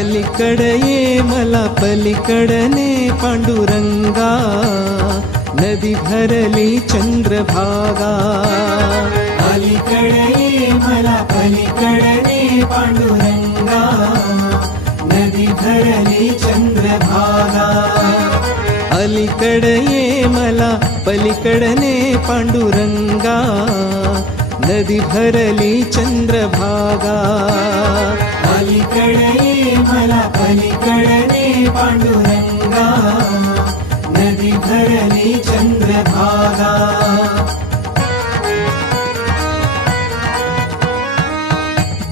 अलीकडे ये मला पलीकडने पांडुरंगा, नदी भरली चंद्रभागा. अलीकडे ये मला पलीकडने पांडुरंगा, नदी भरली चंद्रभागा. अलीकडे ये मला पलीकडने पांडुरंगा, नदी भरली चंद्रभागा. अलीकडे ये मला पलीकडने पांडुरंगा, नदी भरली चंद्रभागा.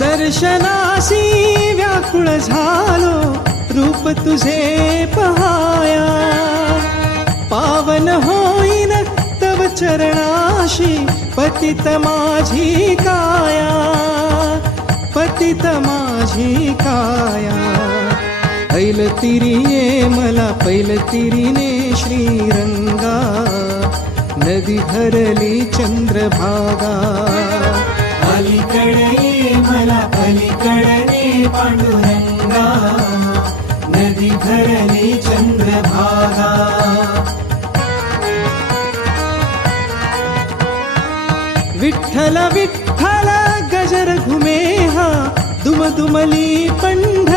दर्शनासी व्याकुळ झालो, रूप तुझे पहाया. पावन होईन तव चरणाशी, पतित माझी काया. पतित माझी काया. ऐल तिरी ये मला पैल तिरीने श्रीरंगा, नदी भरली चंद्रभागा. अलीकडे ये मला पलीकडने पांडुरंगा, नदी भरली चंद्रभागा. विठ्ठल विठ्ठल गजर घुमे हा, दुमदुमली पंढरी.